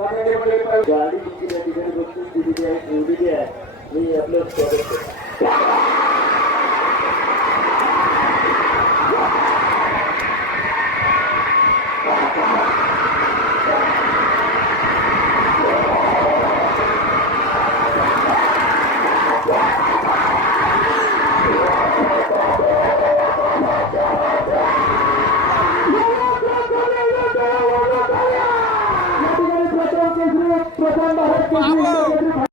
गाडी तुमची त्या ठिकाणी बसून दिलेली आहे, ठेवलेली आहे. मी आपलं स्वागत करतो. प्रथम भारत